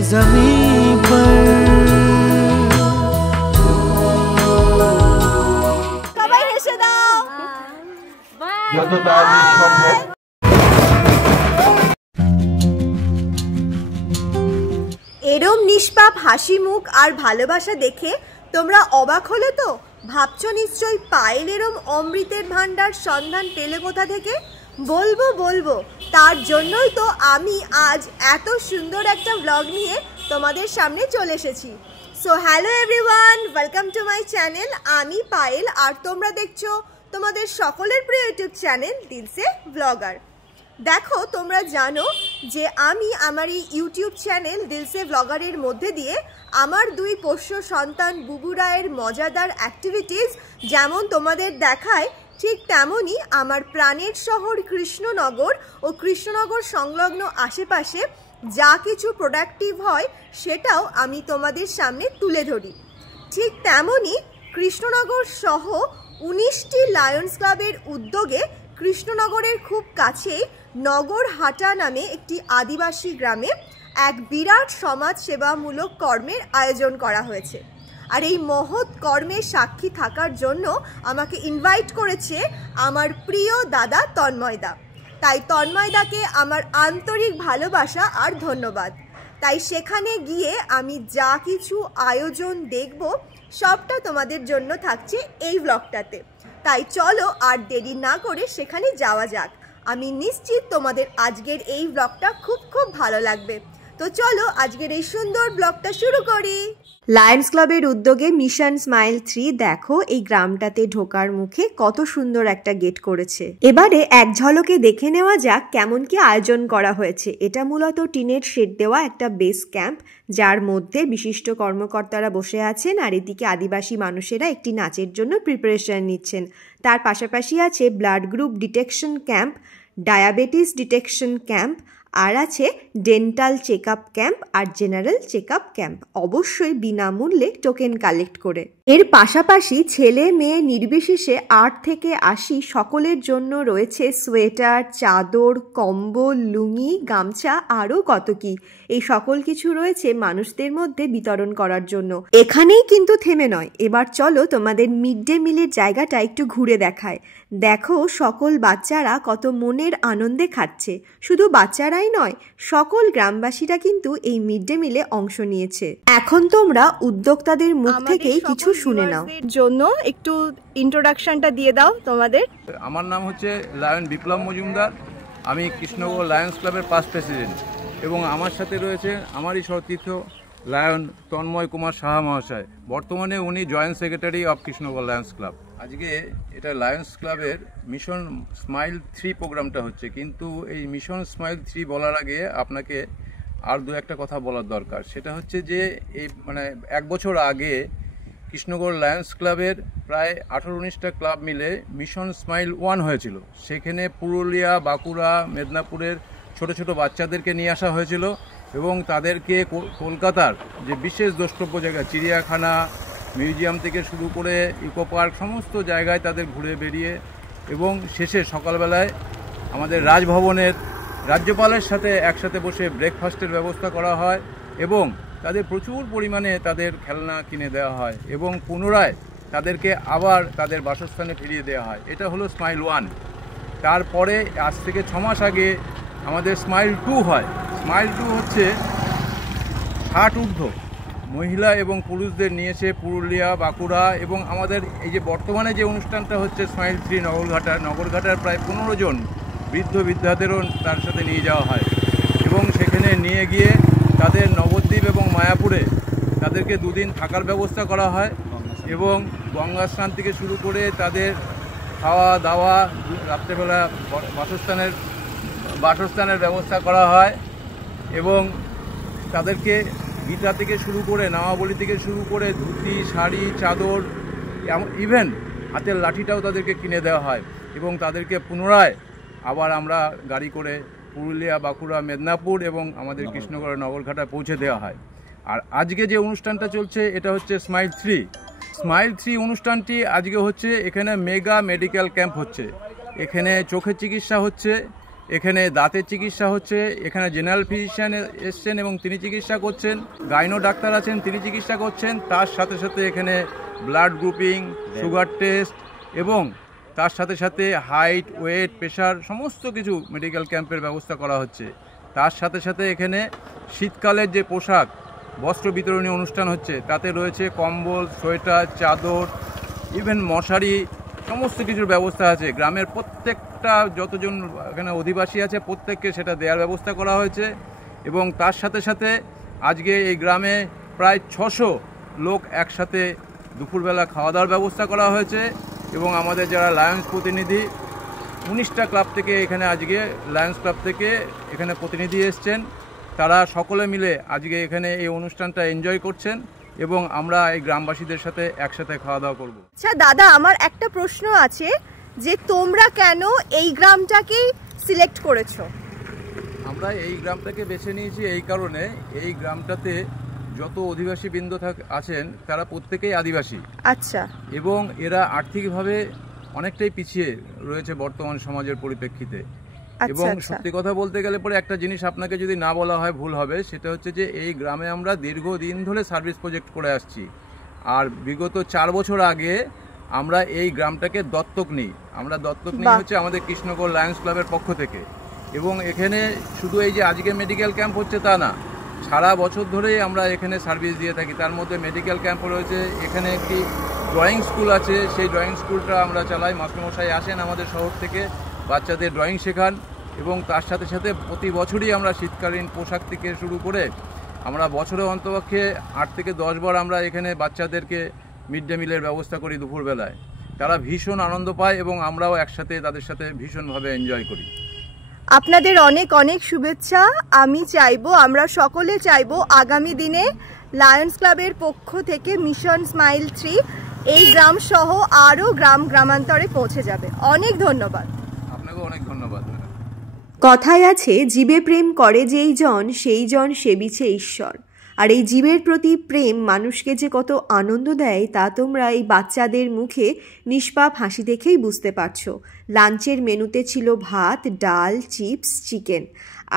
ज़मीं पर। সবাই হেসে দাও। এরম নিষ্পাপ হাসি মুখ আর ভালোবাসা দেখে তোমরা অবাক হলে তো? ভাবছো নিশ্চয়ই পায়েল এরম অমৃতের ভান্ডার সন্ধান পেলে কোথা থেকে? বলবো বলবো, তার জন্যই তো আমি আজ এত সুন্দর একটা ব্লগ নিয়ে তোমাদের সামনে চলে এসেছি। So hello everyone, welcome to my channel. আমি পায়েল আর তোমরা দেখছো তোমাদের সকলের প্রিয় ইউটিউব চ্যানেল দিলসে ব্লগার। দেখো, তোমরা জানো যে আমি আমার এই ইউটিউব চ্যানেল দিলসে ব্লগারের মধ্যে দিয়ে আমার দুই পোষ্য সন্তান বুবু রায়ের মজাদার অ্যাক্টিভিটিস যেমন তোমাদের দেখায়, ঠিক তেমনই আমার প্রাণের শহর কৃষ্ণনগর ও কৃষ্ণনগর সংলগ্ন আশেপাশে যা কিছু প্রোডাক্টিভ হয় সেটাও আমি তোমাদের সামনে তুলে ধরি। ঠিক তেমনই কৃষ্ণনগর সহ 19টি লায়ন্স ক্লাবের উদ্যোগে কৃষ্ণনগরের খুব কাছেই নগরহাটা নামে একটি আদিবাসী গ্রামে এক বিরাট সমাজ সেবামূলক কর্মের আয়োজন করা হয়েছে। আর এই মহৎ কর্মের সাক্ষী থাকার জন্য আমাকে ইনভাইট করেছে আমার প্রিয় দাদা তন্ময়দা। তাই তন্ময়দাকে আমার আন্তরিক ভালোবাসা আর ধন্যবাদ। তাই সেখানে গিয়ে আমি যা কিছু আয়োজন দেখব সবটা তোমাদের জন্য থাকছে এই ব্লগটাতে। তাই চলো আর দেরি না করে সেখানে যাওয়া যাক। আমি নিশ্চিত তোমাদের আজকের এই ব্লগটা খুব খুব ভালো লাগবে। তো চলো আজকের এই সুন্দর ব্লগটা শুরু করি। লায়ন্স ক্লাবের উদ্যোগে মিশন স্মাইল 3 দেখো এই গ্রামটাতে ঢোকার মুখে কত সুন্দর একটা গেট করেছে। এবারে এক ঝলকে দেখে নেওয়া যাক কেমন কি আয়োজন করা হয়েছে। এটা মূলত টিনের শেড দেওয়া একটা বেস ক্যাম্প, যার মধ্যে বিশিষ্ট কর্মকর্তারা বসে আছেন আর এদিকে আদিবাসী মানুষেরা একটি নাচের জন্য প্রিপারেশন নিচ্ছেন। তার পাশাপাশি আছে blood group detection camp, diabetes detection camp, আর আছে ডেন্টাল চেক আপ ক্যাম্প আর জেনারেল চেক আপ ক্যাম্প, অবশ্যই বিনামূল্যে টোকেন কালেক্ট করে। এর পাশাপাশি ছেলে মেয়ে নির্বিশেষে 8 থেকে 80 সকলের জন্য রয়েছে সোয়েটার, চাদর, কম্বল, লুঙ্গি, গামছা, আরও কত কি। এই সকল কিছু রয়েছে মানুষদের মধ্যে বিতরণ করার জন্য। এখানেই কিন্তু থেমে নয়, এবার চলো তোমাদের মিড ডে মিলের জায়গাটা একটু ঘুরে দেখায়। দেখো সকল বাচ্চারা কত মনের আনন্দে খাচ্ছে। শুধু বাচ্চারাই নয়, সকল গ্রামবাসীরা কিন্তু এই মিড ডে মিলে অংশ নিয়েছে। এখন তোমরা উদ্যোক্তাদের মুখ থেকেই কিছু শুনে নাও। জন্য একটু ইন্ট্রোডাকশনটা দিয়ে দাও তোমাদের। আমার নাম হচ্ছে লায়ন বিপ্লব মজুমদার। আমি কৃষ্ণনগর লায়ন্স ক্লাবের পাস্ট প্রেসিডেন্ট এবং আমার সাথে রয়েছে আমারই সতীর্থ লায়ন তন্ময় কুমার সাহা মহাশয়। বর্তমানে উনি joint secretary of Krishnanagar Lions club. আজকে এটা লায়ন্স ক্লাবের মিশন স্মাইল 3 প্রোগ্রামটা হচ্ছে, কিন্তু এই মিশন স্মাইল 3 বলার আগে আপনাকে আর দু একটা কথা বলার দরকার। সেটা হচ্ছে যে এই এক বছর আগে কৃষ্ণনগর লায়ন্স ক্লাবের প্রায় 18-19টা ক্লাব মিলে মিশন স্মাইল 1 হয়েছিল। সেখানে পুরুলিয়া, বাঁকুড়া, মেদিনীপুরের ছোট ছোট বাচ্চাদেরকে নিয়ে আসা হয়েছিল এবং তাদেরকে কলকাতার যে বিশেষ দ্রষ্টব্য জায়গা, চিড়িয়াখানা, মিউজিয়াম থেকে শুরু করে ইকো পার্ক, সমস্ত জায়গায় তাদের ঘুরে বেরিয়ে এবং শেষে সকালবেলায় আমাদের রাজভবনের রাজ্যপালের সাথে একসাথে বসে ব্রেকফাস্টের ব্যবস্থা করা হয় এবং তাদের প্রচুর পরিমাণে তাদের খেলনা কিনে দেওয়া হয় এবং পুনরায় তাদেরকে আবার তাদের বাসস্থানে ফিরিয়ে দেওয়া হয়। এটা হলো স্মাইল 1। তারপরে আজ থেকে 6 মাস আগে আমাদের স্মাইল 2 হয়। স্মাইল 2 হচ্ছে 60 ঊর্ধ্ব মহিলা এবং পুরুষদের নিয়ে এসে পুরুলিয়া, বাঁকুড়া এবং আমাদের এই যে বর্তমানে যে অনুষ্ঠানটা হচ্ছে স্মাইল 3 নগরঘাটার প্রায় 15 জন বৃদ্ধ বৃদ্ধাদেরও তার সাথে নিয়ে যাওয়া হয় এবং সেখানে নিয়ে গিয়ে তাদের নবদ্বীপ এবং মায়াপুরে তাদেরকে 2 দিন থাকার ব্যবস্থা করা হয় এবং গঙ্গা স্নান থেকে শুরু করে তাদের খাওয়া দাওয়া, রাত্রেবেলা বাসস্থানের ব্যবস্থা করা হয় এবং তাদেরকে গীতা থেকে শুরু করে, নামাবলী থেকে শুরু করে ধুতি, শাড়ি, চাদর, ইভেন হাতের লাঠিটাও তাদেরকে কিনে দেওয়া হয় এবং তাদেরকে পুনরায় আবার আমরা গাড়ি করে পুরুলিয়া, বাঁকুড়া, মেদিনীপুর এবং আমাদের কৃষ্ণনগরের নগরঘাটায় পৌঁছে দেওয়া হয়। আর আজকে যে অনুষ্ঠানটা চলছে এটা হচ্ছে স্মাইল 3। স্মাইল 3 অনুষ্ঠানটি আজকে হচ্ছে এখানে মেগা মেডিকেল ক্যাম্প হচ্ছে। এখানে চোখের চিকিৎসা হচ্ছে এখানে দাঁতের চিকিৎসা হচ্ছে, এখানে জেনারেল ফিজিশিয়ান এসছেন এবং তিনি চিকিৎসা করছেন, গাইনো ডাক্তার আছেন তিনি চিকিৎসা করছেন, তার সাথে সাথে এখানে ব্লাড গ্রুপিং, সুগার টেস্ট এবং তার সাথে সাথে হাইট, ওয়েট, প্রেশার সমস্ত কিছু মেডিকেল ক্যাম্পের ব্যবস্থা করা হচ্ছে। তার সাথে সাথে এখানে শীতকালের যে পোশাক বস্ত্র বিতরণী অনুষ্ঠান হচ্ছে, তাতে রয়েছে কম্বল, সোয়েটার, চাদর, ইভেন মশারি, সমস্ত কিছুর ব্যবস্থা আছে। গ্রামের প্রত্যেকটা যতজন এখানে অধিবাসী আছে প্রত্যেককে সেটা দেওয়ার ব্যবস্থা করা হয়েছে। এবং তার সাথে সাথে আজকে এই গ্রামে প্রায় 600 লোক একসাথে দুপুরবেলা খাওয়া দাওয়ার ব্যবস্থা করা হয়েছে। এবং আমাদের যারা লায়ন্স প্রতিনিধি 19টা ক্লাব থেকে এখানে আজকে লায়ন্স ক্লাব থেকে এখানে প্রতিনিধি এসছেন, তারা সকলে মিলে আজকে এখানে এই অনুষ্ঠানটা এনজয় করছেন এবং আমরা এই গ্রামবাসীদের সাথে একসাথে খাওয়া দাওয়া করব। আচ্ছা দাদা, আমার একটা প্রশ্ন আছে যে তোমরা কেন এই গ্রামটাকেই সিলেক্ট করেছো? আমরা এই গ্রামটাকে বেছে নিয়েছি এই কারণে, এই গ্রামটাতে যত অধিবাসী বৃন্দ আছেন তারা প্রত্যেকেই আদিবাসী। আচ্ছা। এবং এরা আর্থিকভাবে অনেকটাই পিছিয়ে রয়েছে বর্তমান সমাজের পরিপ্রেক্ষিতে। এবং সত্যি কথা বলতে গেলে পরে একটা জিনিস আপনাকে যদি না বলা হয় ভুল হবে, সেটা হচ্ছে যে এই গ্রামে আমরা দীর্ঘদিন ধরে সার্ভিস প্রজেক্ট করে আসছি। আর বিগত 4 বছর আগে আমরা এই গ্রামটাকে দত্তক নিই। আমরা দত্তক নিই হচ্ছে আমাদের কৃষ্ণগড় লায়ন্স ক্লাবের পক্ষ থেকে। এবং এখানে শুধু এই যে আজকে মেডিকেল ক্যাম্প হচ্ছে তা না, সারা বছর ধরেই আমরা এখানে সার্ভিস দিয়ে থাকি। তার মধ্যে মেডিকেল ক্যাম্প রয়েছে, এখানে একটি ড্রয়িং স্কুল আছে, সেই ড্রয়িং স্কুলটা আমরা চালাই। মাস্টারমশাই আসেন আমাদের শহর থেকে, বাচ্চাদের ড্রয়িং শেখান। এবং তার সাথে সাথে প্রতি বছরই আমরা শীতকালীন পোশাক থেকে শুরু করে আমরা বছরে অন্তপক্ষে 8 থেকে 10 বার আমরা এখানে বাচ্চাদেরকে মিড ডে মিলের ব্যবস্থা করি দুপুরবেলায়। তারা ভীষণ আনন্দ পায় এবং আমরাও একসাথে তাদের সাথে ভীষণভাবে এনজয় করি। আপনাদের অনেক অনেক শুভেচ্ছা। আমি চাইবো, আমরা সকলে চাইবো আগামী দিনে লায়ন্স ক্লাবের পক্ষ থেকে মিশন স্মাইল 3 এই গ্রাম সহ আরও গ্রামান্তরে পৌঁছে যাবে। অনেক ধন্যবাদ। আপনাকেও অনেক ধন্যবাদ। কথায় আছে, জীবে প্রেম করে যেই জন সেই জন সেবিছে ঈশ্বর। আর এই জীবের প্রতি প্রেম মানুষকে যে কত আনন্দ দেয় তা তোমরা এই বাচ্চাদের মুখে নিষ্পাপ হাসি দেখেই বুঝতে পারছো। লাঞ্চের মেনুতে ছিল ভাত, ডাল, চিপস, চিকেন।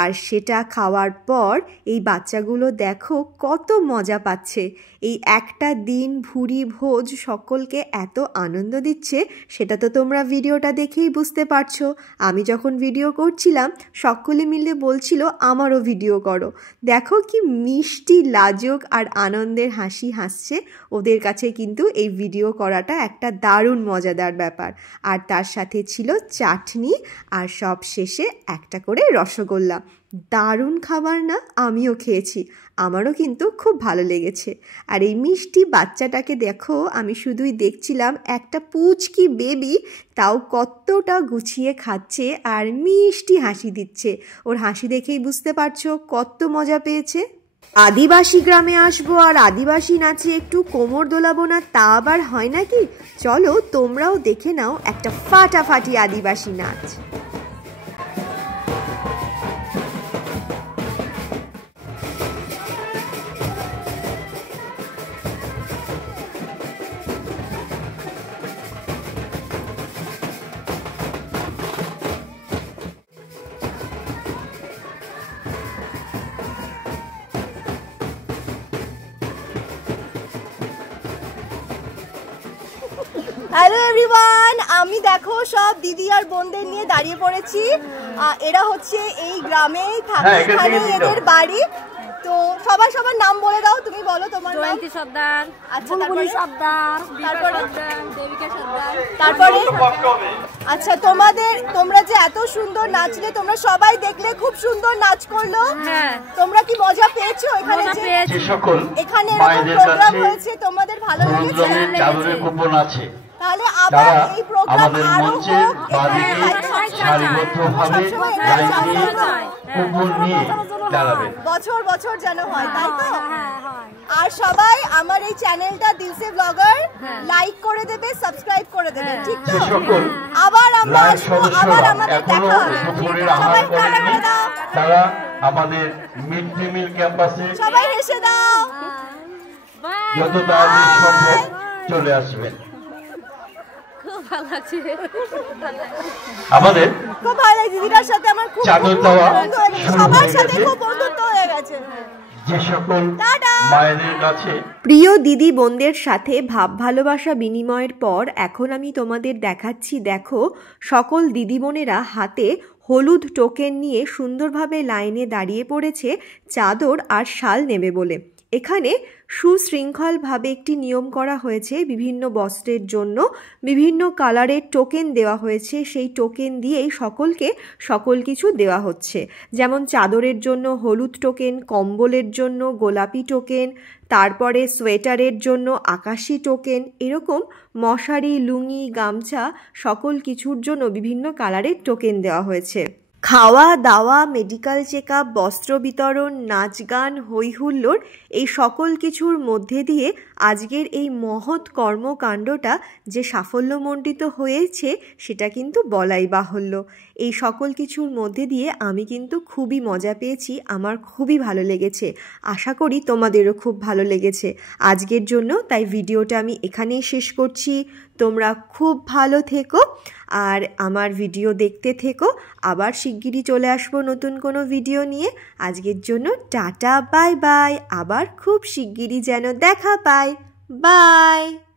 আর সেটা খাওয়ার পর এই বাচ্চাগুলো দেখো কত মজা পাচ্ছে। এই একটা দিন ভুরি ভোজ সকলকে এত আনন্দ দিচ্ছে সেটা তো তোমরা ভিডিওটা দেখেই বুঝতে পারছো। আমি যখন ভিডিও করছিলাম সকলে মিলে বলছিল আমারও ভিডিও করো। দেখো কি মিষ্টি, লাজুক আর আনন্দের হাসি হাসছে। ওদের কাছে কিন্তু এই ভিডিও করাটা একটা দারুণ মজাদার ব্যাপার। আর তার সাথে ছিল চাটনি আর সব শেষে একটা করে রসগোল্লা। দারুণ খাবার না? আমিও খেয়েছি, আমারও কিন্তু খুব ভালো লেগেছে। আর এই মিষ্টি বাচ্চাটাকে দেখো, আমি শুধুই দেখছিলাম একটা পুচকি বেবি, তাও কতটা গুছিয়ে খাচ্ছে আর মিষ্টি হাসি দিচ্ছে। ওর হাসি দেখেই বুঝতে পারছো কত মজা পেয়েছে। আদিবাসী গ্রামে আসবো আর আদিবাসী নাচে একটু কোমর দোলাবো না, তা আবার হয় নাকি? চলো তোমরাও দেখে নাও একটা ফাটাফাটি আদিবাসী নাচ। হ্যালো এভরিওয়ান, আমি দেখো সব দিদি আর বোনদের নিয়ে দাঁড়িয়ে পড়েছি। এরা হচ্ছে এই গ্রামেই থাকে, এখানে এদের বাড়ি। তো সবাই সবার নাম বলে দাও। তুমি বলো তোমার নাম। জয়ন্তী সর্দার। আচ্ছা, বুলবুলি সর্দার, তারপরে দেবিকা সর্দার। তারপরে আচ্ছা, তোমরা যে এত সুন্দর নাচলে, তোমরা সবাই দেখলে খুব সুন্দর নাচ করলো। হ্যাঁ, তোমরা কি মজা পেয়েছো? এখানে এখানে এরকম প্রোগ্রাম হয়েছে, তোমাদের ভালো লেগেছে? তাহলে আবার এই প্রোগ্রাম আরো হোক, বছর বছর যেন হয়, তাই তো? আর সবাই আমার এই চ্যানেলটা দিলসে ব্লগার লাইক করে দেবে, সাবস্ক্রাইব করে দেবে, ঠিক তো? আবার আমরা আসবো, আবার আমাদের দেখা হবে। সবাই টাটা করে দাও। তারা আমাদের মিড ডে মিল ক্যাম্পাসে সবাই হেসে দাও। যত তাড়াতাড়ি সম্ভব চলে আসবেন। ভালো লাগছে। আমাদের খুব ভালো লাগছে দিদিটার সাথে আমার খুব চাদর দেওয়া বন্ধু হয়ে গেছে, সবার সাথে খুব বন্ধুত্ব হয়ে গেছে। যে সকল মায়েদের কাছে প্রিয় দিদি বোনদের সাথে ভাব ভালোবাসা বিনিময়ের পর এখন আমি তোমাদের দেখাচ্ছি, দেখো সকল দিদি বোনেরা হাতে হলুদ টোকেন নিয়ে সুন্দরভাবে লাইনে দাঁড়িয়ে পড়েছে চাদর আর শাল নেবে বলে। এখানে সুশৃঙ্খলভাবে একটি নিয়ম করা হয়েছে, বিভিন্ন বস্ত্রের জন্য বিভিন্ন কালারের টোকেন দেওয়া হয়েছে, সেই টোকেন দিয়েই সকলকে সকল কিছু দেওয়া হচ্ছে। যেমন চাদরের জন্য হলুদ টোকেন, কম্বলের জন্য গোলাপি টোকেন, তারপরে সোয়েটারের জন্য আকাশি টোকেন, এরকম মশারি, লুঙ্গি, গামছা সকল কিছুর জন্য বিভিন্ন কালারের টোকেন দেওয়া হয়েছে। খাওয়া দাওয়া, মেডিকেল চেক আপ, বস্ত্র বিতরণ, নাচ গান, হই হুল্লোড়, এই সকল কিছুর মধ্যে দিয়ে আজকের এই মহৎ কর্মকাণ্ডটা যে সাফল্যমণ্ডিত হয়েছে সেটা কিন্তু বলাই বাহুল্য। এই সকল কিছুর মধ্যে দিয়ে আমি কিন্তু খুবই মজা পেয়েছি, আমার খুবই ভালো লেগেছে, আশা করি তোমাদেরও খুব ভালো লেগেছে আজকের জন্য। তাই ভিডিওটা আমি এখানেই শেষ করছি। তোমরা খুব ভালো থেকো আর আমার ভিডিও দেখতে থেকো। আবার শিগগিরই চলে আসবো নতুন কোনো ভিডিও নিয়ে। আজকের জন্য টাটা, বাই বাই। আবার খুব শিগগিরই যেন দেখা পাই। বাই।